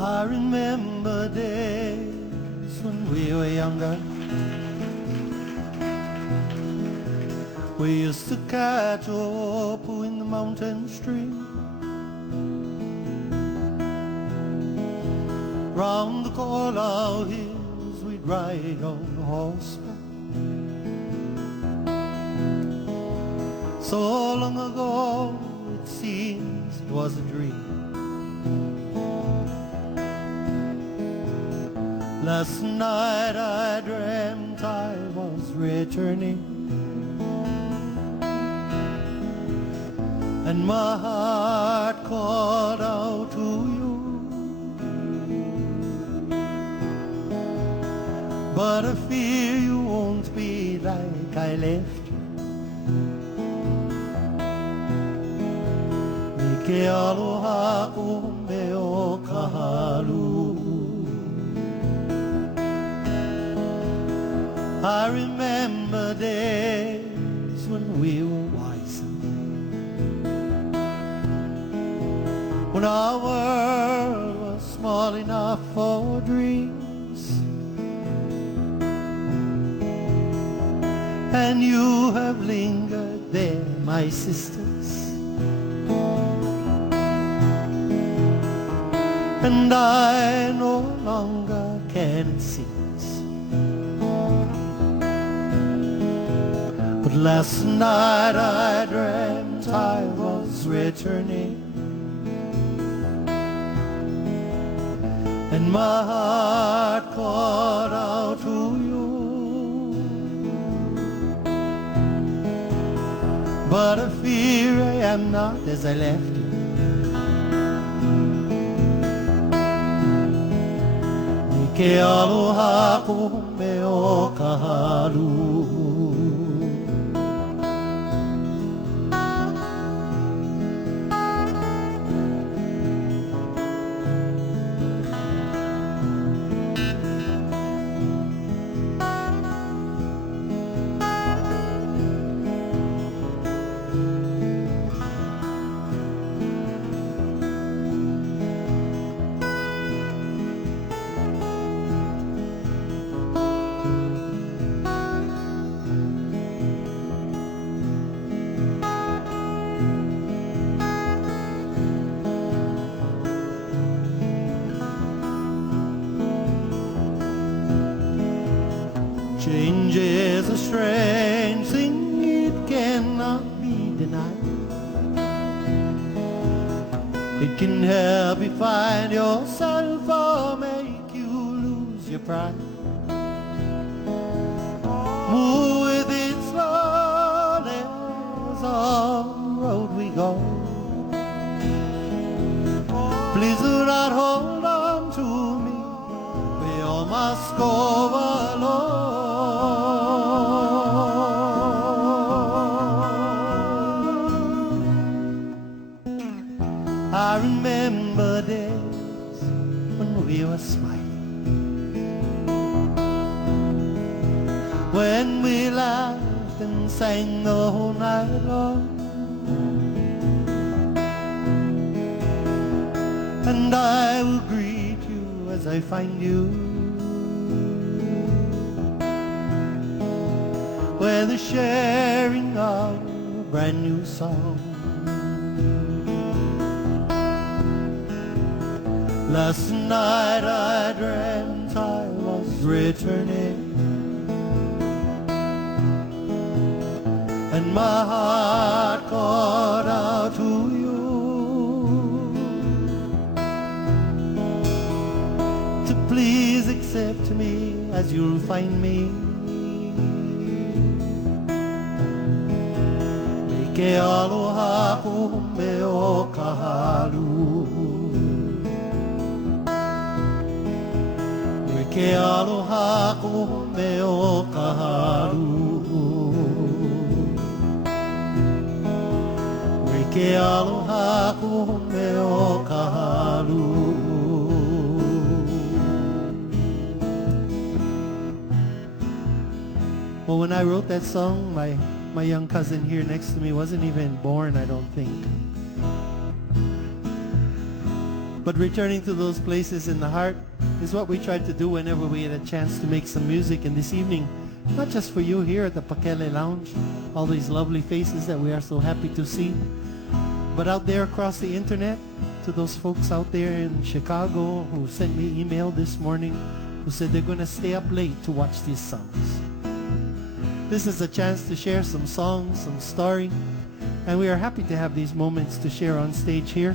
I remember days when we were younger. We used to catch Opu in the mountain stream. Round the Cornell hills we'd ride on horseback. So long ago it seems it was a dream. Last night I dreamt I was returning, and my heart called out to you. But I fear you won't be like I left you. Ke aloha o me o kahalu. I remember days when we were wiser, when our world was small enough for dreams, and you have lingered there, my sisters, and I no longer can, it seems. But last night I dreamt I was returning, and my heart called out to you. But I fear I am not as I left you. Ke aloha ko me o kahalu. Change is a strange thing, it cannot be denied. It can help you find yourself or make you lose your pride. Move with it slowly as on the road we go. Please do not hold on to me, we all must go alone. I remember days when we were smiling, when we laughed and sang the whole night long, and I will greet you as I find you, where the sharing of brand new song. Last night I dreamt I was returning, and my heart called out to you to please accept me as you'll find me. Ke aloha ku me o kahalu, ke aloha ku me o kahalu, ke aloha ku me o kahalu. Well, when I wrote that song, my young cousin here next to me wasn't even born, I don't think. But returning to those places in the heart is what we try to do whenever we get a chance to make some music. And this evening, not just for you here at the Pakele Lounge, all these lovely faces that we are so happy to see, but out there across the internet, to those folks out there in Chicago who sent me email this morning, who said they're going to stay up late to watch these songs. This is a chance to share some songs, some story, and we are happy to have these moments to share on stage here,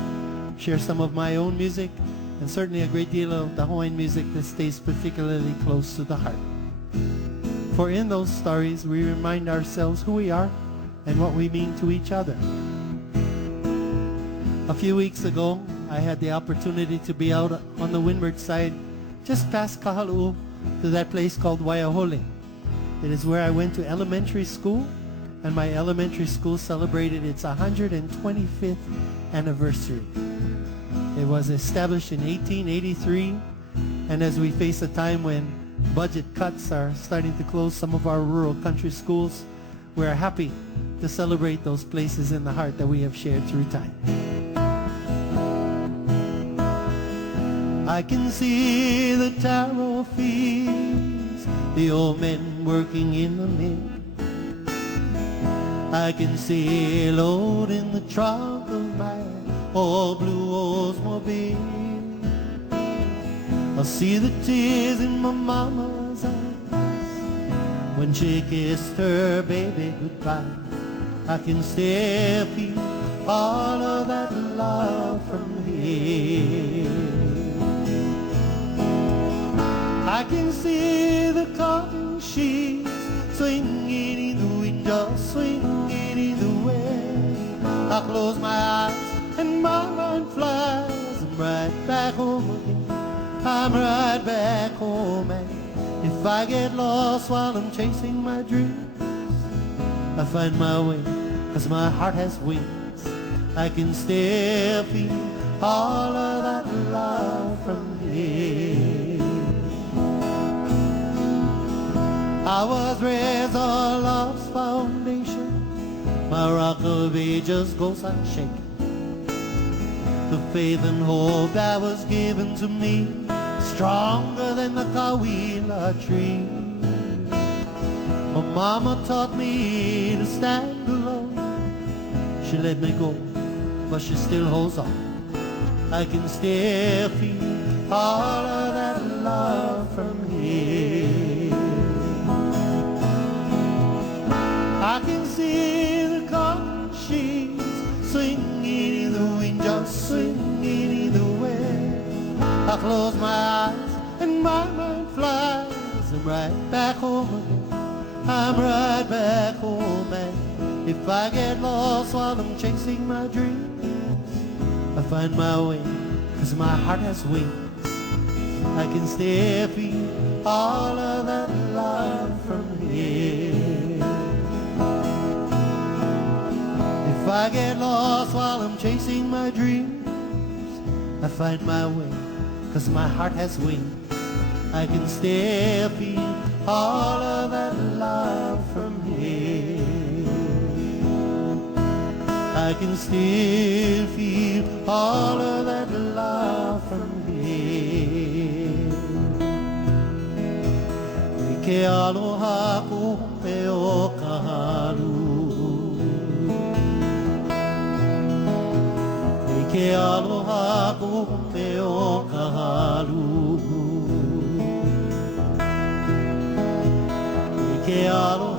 share some of my own music, and certainly a great deal of the Hawaiian music that stays particularly close to the heart. For in those stories, we remind ourselves who we are and what we mean to each other. A few weeks ago, I had the opportunity to be out on the windward side, just past Kahaluu, to that place called Waiahole. It is where I went to elementary school, and my elementary school celebrated its 125th anniversary. It was established in 1883, and as we face a time when budget cuts are starting to close some of our rural country schools, we are happy to celebrate those places in the heart that we have shared through time. I can see the taro fields, the old men working in the mill. I can see a load in the trunk of my old blue Oldsmobile. I'll see the tears in my mama's eyes when she kissed her baby goodbye. I can still feel all of that love from here. I can see the cotton sheets swinging in the wind, just swinging in the wind. I close my eyes and my mind flies. I'm right back home again. I'm right back home, and if I get lost while I'm chasing my dreams, I find my way, 'cause my heart has wings. I can still feel all of that love from here. I was raised on love's foundation. My rock of ages goes unshaken. The faith and hope that was given to me, stronger than the kawila tree. My mama taught me to stand alone. She let me go, but she still holds on. I can still feel all of that love from here. I can see the cotton sheets swinging in the wind, just swinging in the wind. I close my eyes and my mind flies. I'm right back home again. I'm right back home, and if I get lost while I'm chasing my dreams, I find my way, 'cause my heart has wings. I can still feel all of that love from here. If I get lost while I'm chasing my dreams, I find my way, 'cause my heart has wings. I can still feel all of that love from here. I can still feel all of that love from here. Ke aloha ku me o kahalu, ke aloha ko me o ka halu. Ke aloha